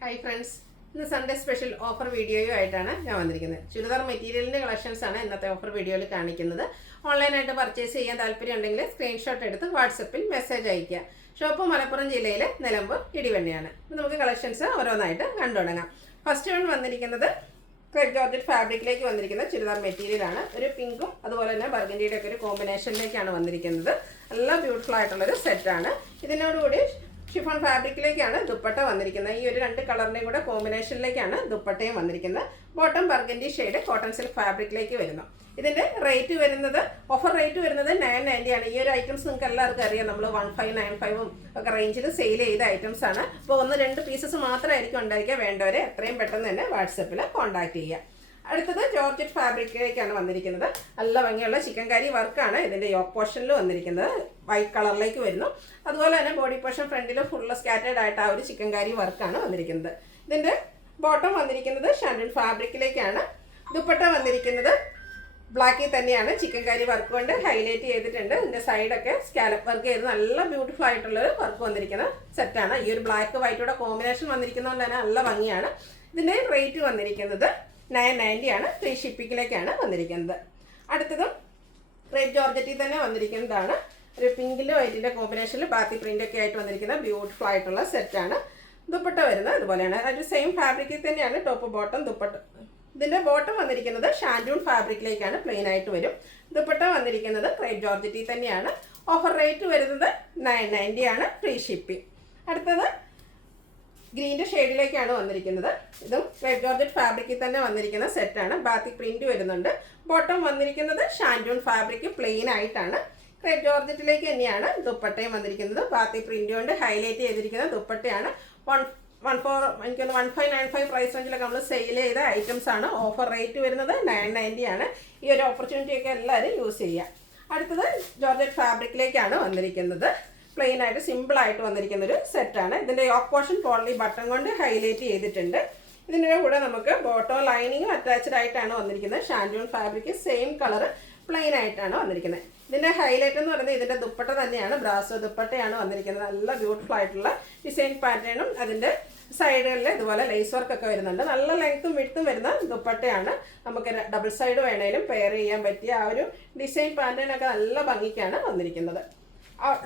Hi friends, ഇന്ന് Sunday special offer വീഡിയോയുമായിട്ടാണ് ഞാൻ വന്നിരിക്കുന്നത്. ചുരിദാർ മെറ്റീരിയലിൻ്റെ കളക്ഷൻസാണ് ഇന്നത്തെ ഓഫർ വീഡിയോയിൽ കാണിക്കുന്നത്. ഓൺലൈനായിട്ട് പർച്ചേസ് ചെയ്യാൻ താല്പര്യമുണ്ടെങ്കിൽ സ്ക്രീൻഷോട്ട് എടുത്ത് വാട്സപ്പിൽ മെസ്സേജ് അയയ്ക്കുക. ഷോപ്പ് മലപ്പുറം ജില്ലയിലെ നിലമ്പൂർ ഇടിവണ്ണിയാണ്. അപ്പോൾ നമുക്ക് കളക്ഷൻസ് ഓരോന്നായിട്ട് കണ്ടു തുടങ്ങാം. ഫസ്റ്റ് വൺ വന്നിരിക്കുന്നത് ക്രേപ്പ് ജോർജറ്റ് ഫാബ്രിക്കിലേക്ക് വന്നിരിക്കുന്ന ചുരിദാർ മെറ്റീരിയലാണ്. ഒരു പിങ്കും അതുപോലെ തന്നെ ബർഗൻഡിയുടെ ഒക്കെ ഒരു കോമ്പിനേഷനിലേക്കാണ് വന്നിരിക്കുന്നത്. നല്ല ബ്യൂട്ടിഫുൾ ആയിട്ടുള്ളൊരു സെറ്റാണ്. ഇതിനോടുകൂടി ഷിഫോൺ ഫാബ്രിക്കിലേക്കാണ് ദുപ്പട്ട വന്നിരിക്കുന്നത്. ഈ ഒരു രണ്ട് കളറിൻ്റെയും കൂടെ കോമ്പിനേഷനിലേക്കാണ് ദുപ്പട്ടയും വന്നിരിക്കുന്നത്. Bottom burgundy shade cotton silk ഫാബ്രിക്കിലേക്ക് വരുന്നു. ഇതിൻ്റെ റേറ്റ് വരുന്നത്, ഓഫർ റേറ്റ് വരുന്നത് 990 ആണ്. ഈ ഒരു ഐറ്റംസ് നിങ്ങൾക്ക് എല്ലാവർക്കും അറിയാം, നമ്മൾ 1595 ഒക്കെ റേഞ്ചിൽ സെയിൽ ചെയ്ത ഐറ്റംസ് ആണ്. അപ്പോൾ 1-2 പീസസ് മാത്രമായിരിക്കും ഉണ്ടായിരിക്കുക. വേണ്ടവരെ എത്രയും പെട്ടെന്ന് തന്നെ വാട്സപ്പിൽ കോൺടാക്ട് ചെയ്യുക. അടുത്തത് ജോർജറ്റ് ഫാബ്രിക്കിലേക്കാണ് വന്നിരിക്കുന്നത്. നല്ല ഭംഗിയുള്ള ചിക്കൻ കാരി വർക്കാണ് ഇതിൻ്റെ യോക്ക് പോർഷനിൽ വന്നിരിക്കുന്നത്. വൈറ്റ് കളറിലേക്ക് വരുന്നു. അതുപോലെ തന്നെ ബോഡി പോർഷൻ ഫ്രണ്ടിൽ ഫുള്ള് സ്കാറ്റേഡ് ആയിട്ട് ആ ഒരു ചിക്കൻ കാരി വർക്കാണ് വന്നിരിക്കുന്നത്. ഇതിൻ്റെ ബോട്ടം വന്നിരിക്കുന്നത് ഷാൻഡൂൺ ഫാബ്രിക്കിലേക്കാണ്. ദുപ്പട്ട വന്നിരിക്കുന്നത് ബ്ലാക്കിൽ തന്നെയാണ്. ചിക്കൻ കാരി വർക്ക് കൊണ്ട് ഹൈലൈറ്റ് ചെയ്തിട്ടുണ്ട്. ഇതിൻ്റെ സൈഡൊക്കെ സ്കാലപ്പ് വർക്ക് ചെയ്ത് നല്ല ബ്യൂട്ടിഫുൾ ആയിട്ടുള്ളൊരു വർക്ക് വന്നിരിക്കുന്ന സെറ്റാണ്. ഈ ഒരു ബ്ലാക്ക് വൈറ്റോടെ കോമ്പിനേഷൻ വന്നിരിക്കുന്നതുകൊണ്ട് തന്നെ നല്ല ഭംഗിയാണ്. ഇതിൻ്റെ റേറ്റ് വന്നിരിക്കുന്നത് 990 ആണ്. ഫ്രീ ഷിപ്പിങ്ങിലേക്കാണ് വന്നിരിക്കുന്നത്. അടുത്തതും ക്രേപ്പ് ജോർജറ്റിൽ തന്നെ വന്നിരിക്കുന്നതാണ്. ഒരു പിങ്കിൻ്റെ വൈറ്റിൻ്റെ കോമ്പിനേഷനിൽ ബാത്തി പ്രിൻ്റൊക്കെ ആയിട്ട് വന്നിരിക്കുന്ന ബ്യൂട്ടിഫുൾ ആയിട്ടുള്ള സെറ്റാണ്. ദുപ്പട്ട വരുന്നത് അതുപോലെയാണ്. ഒരു സെയിം ഫാബ്രിക്കിൽ തന്നെയാണ് ടോപ്പ് ബോട്ടം ദുപ്പട്ട. ഇതിൻ്റെ ബോട്ടം വന്നിരിക്കുന്നത് ഷാൻഡൂൺ ഫാബ്രിക്കിലേക്കാണ്, പ്ലെയിൻ ആയിട്ട് വരും. ദുപ്പട്ട വന്നിരിക്കുന്നത് ക്രേപ്പ് ജോർജറ്റിൽ തന്നെയാണ്. ഓഫർ റേറ്റ് വരുന്നത് 990 ആണ്. Free shipping. അടുത്തത് ഗ്രീൻ്റെ ഷെയ്ഡിലേക്കാണ് വന്നിരിക്കുന്നത്. ഇതും ക്രേപ്പ് ജോർജറ്റ് ഫാബ്രിക്കിൽ തന്നെ വന്നിരിക്കുന്ന സെറ്റാണ്. ബാത്തി പ്രിന്റ് വരുന്നുണ്ട്. ബോട്ടം വന്നിരിക്കുന്നത് ഷാൻഡൂൺ ഫാബ്രിക് പ്ലെയിൻ ആയിട്ടാണ്. ക്രേപ്പ് ജോർജറ്റിലേക്ക് തന്നെയാണ് ദുപ്പട്ടയും വന്നിരിക്കുന്നത്. ബാത്തി പ്രിന്റ് കൊണ്ട് ഹൈലൈറ്റ് ചെയ്തിരിക്കുന്ന ദുപ്പട്ടയാണ്. 1595 പ്രൈസ് റേഞ്ചിലൊക്കെ നമ്മൾ സെയിൽ ചെയ്ത ഐറ്റംസ് ആണ്. ഓഫർ റേറ്റ് വരുന്നത് 990 ആണ്. ഈ ഒരു ഓപ്പർച്യൂണിറ്റിയൊക്കെ എല്ലാവരും യൂസ് ചെയ്യുക. അടുത്തത് ജോർജറ്റ് ഫാബ്രിക്കിലേക്കാണ് വന്നിരിക്കുന്നത്. പ്ലെയിൻ ആയിട്ട് സിമ്പിൾ ആയിട്ട് വന്നിരിക്കുന്ന ഒരു സെറ്റാണ്. ഇതിൻ്റെ യോക്ക് പോർഷൻ പോളി ബട്ടൺ കൊണ്ട് ഹൈലൈറ്റ് ചെയ്തിട്ടുണ്ട്. ഇതിൻ്റെ കൂടെ നമുക്ക് ബോട്ടോ ലൈനിങ്ങും അറ്റാച്ച്ഡ് ആയിട്ടാണ് വന്നിരിക്കുന്നത്. ഷാൻഡൂൺ ഫാബ്രിക് സെയിം കളർ പ്ലെയിൻ ആയിട്ടാണ് വന്നിരിക്കുന്നത്. ഇതിൻ്റെ ഹൈലൈറ്റ് എന്ന് പറയുന്നത് ഇതിൻ്റെ ദുപ്പട്ട തന്നെയാണ്. ബ്രാസോ ദുപ്പട്ടയാണ് വന്നിരിക്കുന്നത്. നല്ല ബ്യൂട്ടിഫുൾ ആയിട്ടുള്ള ഡിസൈൻ പാറ്റേണും അതിൻ്റെ സൈഡുകളിൽ ഇതുപോലെ ലേസ് വർക്കൊക്കെ വരുന്നുണ്ട്. നല്ല ലെങ്ത്തും വിഡ്ത്തും വരുന്ന ദുപ്പട്ടയാണ്. നമുക്ക് ഡബിൾ സൈഡ് വേണേലും പെയർ ചെയ്യാൻ പറ്റിയ ആ ഒരു ഡിസൈൻ പാറ്റേണൊക്കെ നല്ല ഭംഗിക്കാണ് വന്നിരിക്കുന്നത്.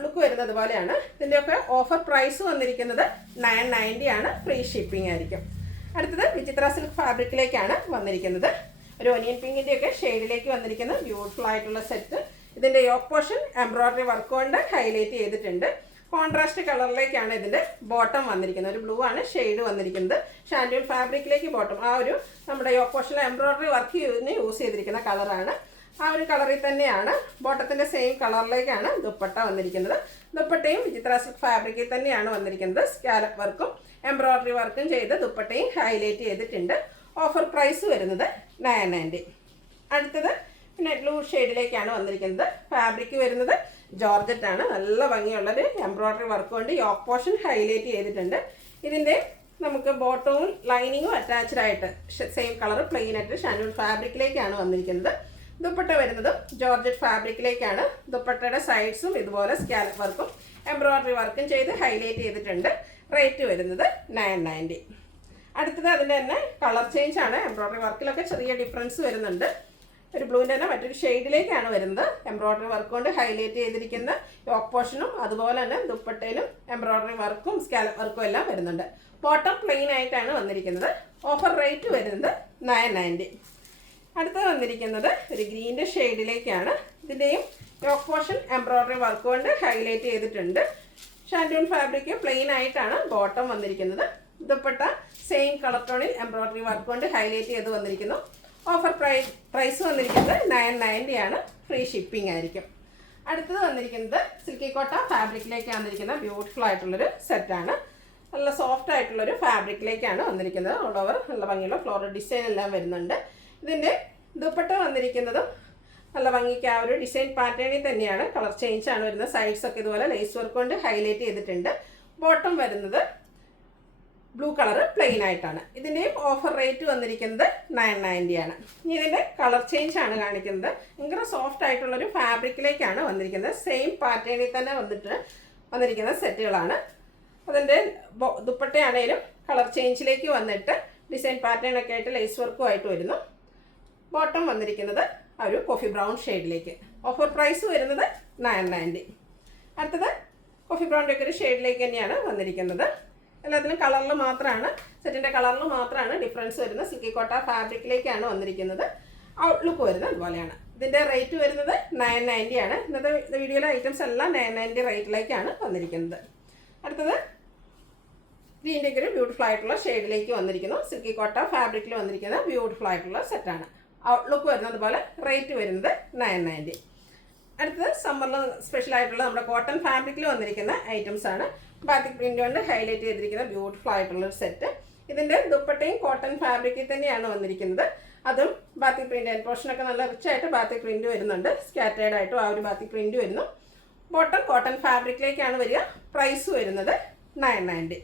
ലുക്ക് വരുന്നത് പോലെയാണ്. ഇതിൻ്റെയൊക്കെ ഓഫർ പ്രൈസ് വന്നിരിക്കുന്നത് 990 ആണ്. ഫ്രീ ഷിപ്പിംഗ് ആയിരിക്കും. അടുത്തത് വിചിത്ര സിൽക്ക് ഫാബ്രിക്കിലേക്കാണ് വന്നിരിക്കുന്നത്. ഒരു ഒനിയൻ പിങ്കിൻ്റെയൊക്കെ ഷെയ്ഡിലേക്ക് വന്നിരിക്കുന്ന ബ്യൂട്ടിഫുൾ ആയിട്ടുള്ള സെറ്റ്. ഇതിൻ്റെ യോക്ക് പോർഷൻ എംബ്രോയ്ഡറി വർക്ക് കൊണ്ട് ഹൈലൈറ്റ് ചെയ്തിട്ടുണ്ട്. കോൺട്രാസ്റ്റ് കളറിലേക്കാണ് ഇതിൻ്റെ ബോട്ടം വന്നിരിക്കുന്നത്. ഒരു ബ്ലൂ ആണ് ഷെയ്ഡ് വന്നിരിക്കുന്നത്. ഷാൻഡൂൺ ഫാബ്രിക്കിലേക്ക് ബോട്ടം ആ ഒരു നമ്മുടെ യോക്ക് പോർഷനിൽ എംബ്രോയ്ഡറി വർക്ക് യൂസ് ചെയ്തിരിക്കുന്ന കളറാണ്. ആ ഒരു കളറിൽ തന്നെയാണ്. ബോട്ടത്തിൻ്റെ സെയിം കളറിലേക്കാണ് ദുപ്പട്ട വന്നിരിക്കുന്നത്. ദുപ്പട്ടയും വിചിത്ര സിൽക്ക് ഫാബ്രിക്കിൽ തന്നെയാണ് വന്നിരിക്കുന്നത്. സ്കാലപ്പ് വർക്കും എംബ്രോയ്ഡറി വർക്കും ചെയ്ത് ദുപ്പട്ടയും ഹൈലൈറ്റ് ചെയ്തിട്ടുണ്ട്. ഓഫർ പ്രൈസ് വരുന്നത് 990. അടുത്തത് പിന്നെ ബ്ലൂ ഷെയ്ഡിലേക്കാണ് വന്നിരിക്കുന്നത്. ഫാബ്രിക് വരുന്നത് ജോർജറ്റ് ആണ്. നല്ല ഭംഗിയുള്ളൊരു എംബ്രോയ്ഡറി വർക്ക് കൊണ്ട് യോക്ക് പോർഷൻ ഹൈലൈറ്റ് ചെയ്തിട്ടുണ്ട്. ഇതിൻ്റെ നമുക്ക് ബോട്ടവും ലൈനിങ്ങും അറ്റാച്ച്ഡ് ആയിട്ട് സെയിം കളർ പ്ലെയിൻ ആയിട്ട് ഷാൻഡൂൺ ഫാബ്രിക്കിലേക്കാണ് വന്നിരിക്കുന്നത്. ദുപ്പട്ട വരുന്നതും ജോർജറ്റ് ഫാബ്രിക്കിലേക്കാണ്. ദുപ്പട്ടയുടെ സൈഡ്സും ഇതുപോലെ സ്കാലപ്പ് വർക്കും എംബ്രോയ്ഡറി വർക്കും ചെയ്ത് ഹൈലൈറ്റ് ചെയ്തിട്ടുണ്ട്. റേറ്റ് വരുന്നത് 990. അടുത്തത് അതിൻ്റെ തന്നെ കളർ ചേഞ്ച് ആണ്. എംബ്രോയ്ഡറി വർക്കിലൊക്കെ ചെറിയ ഡിഫറൻസ് വരുന്നുണ്ട്. ഒരു ബ്ലൂവിൻ്റെ തന്നെ മറ്റൊരു ഷെയ്ഡിലേക്കാണ് വരുന്നത്. എംബ്രോയ്ഡറി വർക്ക് കൊണ്ട് ഹൈലൈറ്റ് ചെയ്തിരിക്കുന്ന യോക്ക് പോർഷനും അതുപോലെ തന്നെ ദുപ്പട്ടയിലും എംബ്രോയ്ഡറി വർക്കും സ്കാലപ്പ് വർക്കും എല്ലാം വരുന്നുണ്ട്. ബോട്ടം പ്ലെയിൻ ആയിട്ടാണ് വന്നിരിക്കുന്നത്. ഓഫർ റേറ്റ് വരുന്നത് 990. അടുത്തത് വന്നിരിക്കുന്നത് ഒരു ഗ്രീൻ്റെ ഷെയ്ഡിലേക്കാണ്. ഇതിൻ്റെയും യോക്ക് പോർഷൻ എംബ്രോയ്ഡറി വർക്ക് കൊണ്ട് ഹൈലൈറ്റ് ചെയ്തിട്ടുണ്ട്. ഷാൻഡൂൺ ഫാബ്രിക് പ്ലെയിൻ ആയിട്ടാണ് ബോട്ടം വന്നിരിക്കുന്നത്. ദുപ്പട്ട സെയിം കളർ ടോണിൽ എംബ്രോയ്ഡറി വർക്ക് കൊണ്ട് ഹൈലൈറ്റ് ചെയ്ത് വന്നിരിക്കുന്നു. ഓഫർ പ്രൈസ് വന്നിരിക്കുന്നത് 990 ആണ്. ഫ്രീ ഷിപ്പിംഗ് ആയിരിക്കും. അടുത്തത് വന്നിരിക്കുന്നത് സിൽക്കി കോട്ട ഫാബ്രിക്കിലേക്ക് വന്നിരിക്കുന്ന ബ്യൂട്ടിഫുൾ ആയിട്ടുള്ളൊരു സെറ്റാണ്. നല്ല സോഫ്റ്റ് ആയിട്ടുള്ളൊരു ഫാബ്രിക്കിലേക്കാണ് വന്നിരിക്കുന്നത്. ഓൾ ഓവർ നല്ല ഭംഗിയുള്ള ഫ്ലോറൽ ഡിസൈൻ എല്ലാം വരുന്നുണ്ട്. ഇതിൻ്റെ ദുപ്പട്ട വന്നിരിക്കുന്നതും നല്ല ഭംഗിക്ക് ആ ഒരു ഡിസൈൻ പാറ്റേണിൽ തന്നെയാണ്. കളർ ചേഞ്ച് ആണ് വരുന്നത്. സൈഡ്സൊക്കെ ഇതുപോലെ ലേസ് വർക്ക് കൊണ്ട് ഹൈലൈറ്റ് ചെയ്തിട്ടുണ്ട്. ബോട്ടം വരുന്നത് ബ്ലൂ കളർ പ്ലെയിൻ ആയിട്ടാണ്. ഇതിൻ്റെയും ഓഫർ റേറ്റ് വന്നിരിക്കുന്നത് 990 ആണ്. ഇനി ഇതിൻ്റെ കളർ ചേഞ്ച് ആണ് കാണിക്കുന്നത്. ഭയങ്കര സോഫ്റ്റ് ആയിട്ടുള്ളൊരു ഫാബ്രിക്കിലേക്കാണ് വന്നിരിക്കുന്നത്. സെയിം പാറ്റേണിൽ തന്നെ വന്നിരിക്കുന്ന സെറ്റുകളാണ്. അതിൻ്റെ ദുപ്പട്ടയാണേലും കളർ ചേഞ്ചിലേക്ക് വന്നിട്ട് ഡിസൈൻ പാറ്റേൺ ഒക്കെ ആയിട്ട് ലേസ് വർക്കും ആയിട്ട് വരുന്നു. ബോട്ടം വന്നിരിക്കുന്നത് ആ ഒരു കോഫി ബ്രൗൺ ഷെയ്ഡിലേക്ക്. ഓഫർ പ്രൈസ് വരുന്നത് 990. അടുത്തത് കോഫി ബ്രൗണിൻ്റെ ഒക്കെ ഒരു ഷെയ്ഡിലേക്ക് തന്നെയാണ് വന്നിരിക്കുന്നത്. എല്ലാത്തിനും കളറിൽ മാത്രമാണ്, സെറ്റിൻ്റെ കളറിൽ മാത്രമാണ് ഡിഫറൻസ് വരുന്നത്. സിൽക്കി കോട്ട ഫാബ്രിക്കിലേക്കാണ് വന്നിരിക്കുന്നത്. ഔട്ട്ലുക്ക് വരുന്നത് അതുപോലെയാണ്. ഇതിൻ്റെ റേറ്റ് വരുന്നത് 990 ആണ്. ഇന്നത്തെ വീഡിയോയിലെ ഐറ്റംസ് എല്ലാം 990 റേറ്റിലേക്കാണ് വന്നിരിക്കുന്നത്. അടുത്തത് ഇതിൻ്റെ ഒരു ബ്യൂട്ടിഫുൾ ആയിട്ടുള്ള ഷെയ്ഡിലേക്ക് വന്നിരിക്കുന്നു. സിൽക്കി കോട്ട ഫാബ്രിക്കിൽ വന്നിരിക്കുന്ന ബ്യൂട്ടിഫുൾ ആയിട്ടുള്ള സെറ്റാണ്. ഔട്ട്ലുക്ക് വരുന്നത് പോലെ റേറ്റ് വരുന്നത് 990. അടുത്തത് സമ്മറിൽ സ്പെഷ്യൽ ആയിട്ടുള്ള നമ്മുടെ കോട്ടൺ ഫാബ്രിക്കിൽ വന്നിരിക്കുന്ന ഐറ്റംസ് ആണ്. ബാത്തിക് പ്രിൻ്റ് കൊണ്ട് ഹൈലൈറ്റ് ചെയ്തിരിക്കുന്ന ബ്യൂട്ടിഫുൾ ആയിട്ടുള്ളൊരു സെറ്റ്. ഇതിൻ്റെ ദുപ്പട്ടയും കോട്ടൺ ഫാബ്രിക്കിൽ തന്നെയാണ് വന്നിരിക്കുന്നത്. അതും ബാത്തിക് പ്രിൻ്റ് എൻ പോർഷനൊക്കെ നല്ല റിച്ചായിട്ട് ബാത്തിക് പ്രിൻ്റ് വരുന്നുണ്ട്. സ്കാറ്റേർഡ് ആയിട്ടും ആ ഒരു ബാത്തിക് പ്രിൻ്റ് വരുന്നു. ബോട്ടം കോട്ടൺ ഫാബ്രിക്കിലേക്കാണ് വരിക. പ്രൈസ് വരുന്നത് 990.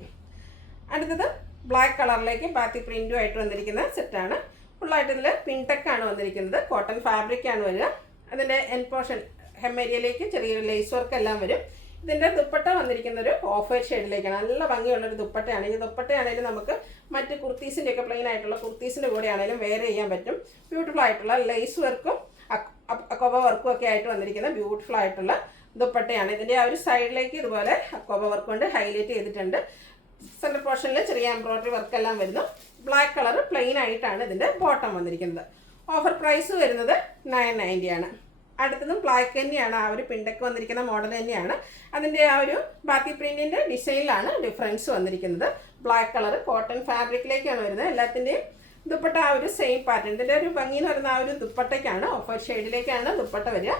അടുത്തത് ബ്ലാക്ക് കളറിലേക്ക് ബാത്തിക് പ്രിൻ്റുമായിട്ട് വന്നിരിക്കുന്ന സെറ്റാണ്. ഫുള്ളായിട്ട് ഇതിൽ പിൻടെക്കാണ് വന്നിരിക്കുന്നത്. കോട്ടൺ ഫാബ്രിക്കാണ് വരിക. അതിൻ്റെ എൻ പോർഷൻ ഹെമ്മേരിയയിലേക്ക് ചെറിയൊരു ലേസ് വർക്ക് എല്ലാം വരും. ഇതിൻ്റെ ദുപ്പട്ട വന്നിരിക്കുന്ന ഒരു ഓഫ് വൈറ്റ് ഷെയ്ഡിലേക്കാണ്. നല്ല ഭംഗിയുള്ളൊരു ദുപ്പട്ടയാണ്. ഈ ദുപ്പട്ടയാണെങ്കിലും നമുക്ക് മറ്റ് കുർത്തീസിൻ്റെ ഒക്കെ പ്ലെയിൻ ആയിട്ടുള്ള കുർത്തീസിൻ്റെ കൂടെ ആണെങ്കിലും വെയർ ചെയ്യാൻ പറ്റും. ബ്യൂട്ടിഫുൾ ആയിട്ടുള്ള ലേസ് വർക്കും അക്കോബ വർക്കും ഒക്കെ ആയിട്ട് വന്നിരിക്കുന്ന ബ്യൂട്ടിഫുൾ ആയിട്ടുള്ള ദുപ്പട്ടയാണ്. ഇതിൻ്റെ ആ ഒരു സൈഡിലേക്ക് ഇതുപോലെ അക്കോബ വർക്ക് കൊണ്ട് ഹൈലൈറ്റ് ചെയ്തിട്ടുണ്ട്. സെൻറ്റർ പോർഷനിൽ ചെറിയ എംബ്രോയിഡറി വർക്കെല്ലാം വരുന്നു. ബ്ലാക്ക് കളർ പ്ലെയിൻ ആയിട്ടാണ് ഇതിൻ്റെ ബോട്ടം വന്നിരിക്കുന്നത്. ഓഫർ പ്രൈസ് വരുന്നത് 990 ആണ്. അടുത്തതും ബ്ലാക്ക് തന്നെയാണ്. ആ ഒരു പിണ്ടക്ക് വന്നിരിക്കുന്ന മോഡൽ തന്നെയാണ്. അതിൻ്റെ ആ ഒരു ബാത്തി പ്രിൻറ്റിൻ്റെ ഡിസൈനിലാണ് ഡിഫറൻസ് വന്നിരിക്കുന്നത്. ബ്ലാക്ക് കളർ കോട്ടൺ ഫാബ്രിക്കിലേക്കാണ് വരുന്നത്. എല്ലാത്തിൻ്റെയും ദുപ്പട്ട ആ ഒരു സെയിം പാറ്റേൺ. ഇതിൻ്റെ ഒരു ഭംഗി എന്ന് പറയുന്ന ആ ഒരു ദുപ്പട്ടയ്ക്കാണ്, ഓഫ് ഷെയ്ഡിലേക്കാണ് ദുപ്പട്ട വരിക.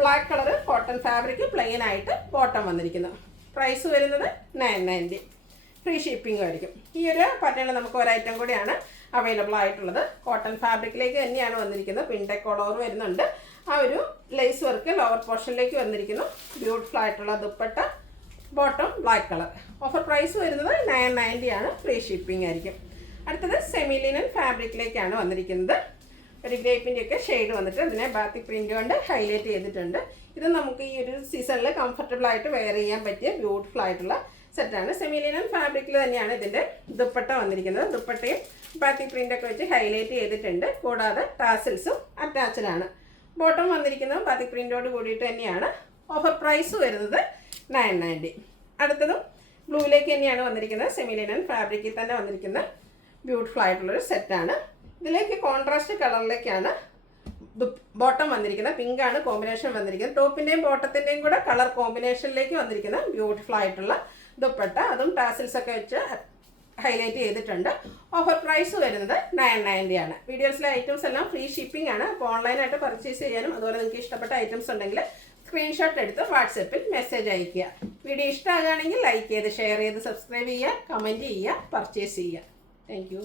Black colour cotton fabric plain ആയിട്ട് ബോട്ടം വന്നിരിക്കുന്നു. പ്രൈസ് വരുന്നത് 990. ഫ്രീ ഷിപ്പിംഗ് ആയിരിക്കും. ഈ ഒരു പാറ്റേണിൽ നമുക്ക് ഒരു ഐറ്റം കൂടിയാണ് അവൈലബിൾ ആയിട്ടുള്ളത്. കോട്ടൺ ഫാബ്രിക്കിലേക്ക് തന്നെയാണ് വന്നിരിക്കുന്നത്. പിൻടെക് കോളർ വരുന്നുണ്ട്. ആ ഒരു ലേസ് വർക്ക് ലോവർ പോർഷനിലേക്ക് വന്നിരിക്കുന്നു. ബ്യൂട്ടിഫുൾ ആയിട്ടുള്ള dupatta, bottom black colour. Offer price വരുന്നത് 990 ആണ്. ഫ്രീ ഷിപ്പിംഗ് ആയിരിക്കും. അടുത്തത് സെമി ലിനൻ ഫാബ്രിക്കിലേക്കാണ് വന്നിരിക്കുന്നത്. ഒരു ഗ്രേപ്പിൻ്റെ ഒക്കെ ഷെയ്ഡ് വന്നിട്ട് അതിനെ ബാത്തിക് പ്രിൻ്റ് കൊണ്ട് ഹൈലൈറ്റ് ചെയ്തിട്ടുണ്ട്. ഇത് നമുക്ക് ഈ ഒരു സീസണിൽ കംഫർട്ടബിൾ ആയിട്ട് വെയർ ചെയ്യാൻ പറ്റിയ ബ്യൂട്ടിഫുൾ ആയിട്ടുള്ള സെറ്റാണ്. സെമി ലിനൻ ഫാബ്രിക്കിൽ തന്നെയാണ് ഇതിൻ്റെ ദുപ്പട്ട വന്നിരിക്കുന്നത്. ദുപ്പട്ടയും ബാത്തിക് പ്രിൻ്റൊക്കെ വെച്ച് ഹൈലൈറ്റ് ചെയ്തിട്ടുണ്ട്. കൂടാതെ ടാസിൽസും അറ്റാച്ച്ഡ് ആണ്. ബോട്ടം വന്നിരിക്കുന്നത് ബാത്തിക് പ്രിൻ്റോട് കൂടിയിട്ട് തന്നെയാണ്. ഓഫർ പ്രൈസ് വരുന്നത് 990. അടുത്തതും ബ്ലൂയിലേക്ക് തന്നെയാണ് വന്നിരിക്കുന്നത്. സെമി ലിനൻ ഫാബ്രിക്കിൽ തന്നെ വന്നിരിക്കുന്ന ബ്യൂട്ടിഫുൾ ആയിട്ടുള്ളൊരു സെറ്റാണ്. ഇതിലേക്ക് കോൺട്രാസ്റ്റ് കളറിലേക്കാണ് ബോട്ടം വന്നിരിക്കുന്നത്. പിങ്കാണ് കോമ്പിനേഷൻ വന്നിരിക്കുന്നത്. ടോപ്പിൻ്റെയും ബോട്ടത്തിൻ്റെയും കൂടെ കളർ കോമ്പിനേഷനിലേക്ക് വന്നിരിക്കുന്ന ബ്യൂട്ടിഫുൾ ആയിട്ടുള്ള ദുപ്പട്ട, അതും ടാസിൽസ് ഒക്കെ വെച്ച് ഹൈലൈറ്റ് ചെയ്തിട്ടുണ്ട്. ഓഫർ പ്രൈസ് വരുന്നത് 990 ആണ്. വീഡിയോസിലെ ഐറ്റംസ് എല്ലാം ഫ്രീ ഷിപ്പിംഗ് ആണ്. അപ്പോൾ ഓൺലൈനായിട്ട് പർച്ചേസ് ചെയ്യാനും അതുപോലെ നിങ്ങൾക്ക് ഇഷ്ടപ്പെട്ട ഐറ്റംസ് ഉണ്ടെങ്കിൽ സ്ക്രീൻഷോട്ട് എടുത്ത് വാട്സപ്പിൽ മെസ്സേജ് അയയ്ക്കുക. വീഡിയോ ഇഷ്ടമാകുകയാണെങ്കിൽ ലൈക്ക് ചെയ്ത് ഷെയർ ചെയ്ത് സബ്സ്ക്രൈബ് ചെയ്യുക, കമൻറ്റ് ചെയ്യുക, പർച്ചേസ് ചെയ്യുക. Thank you.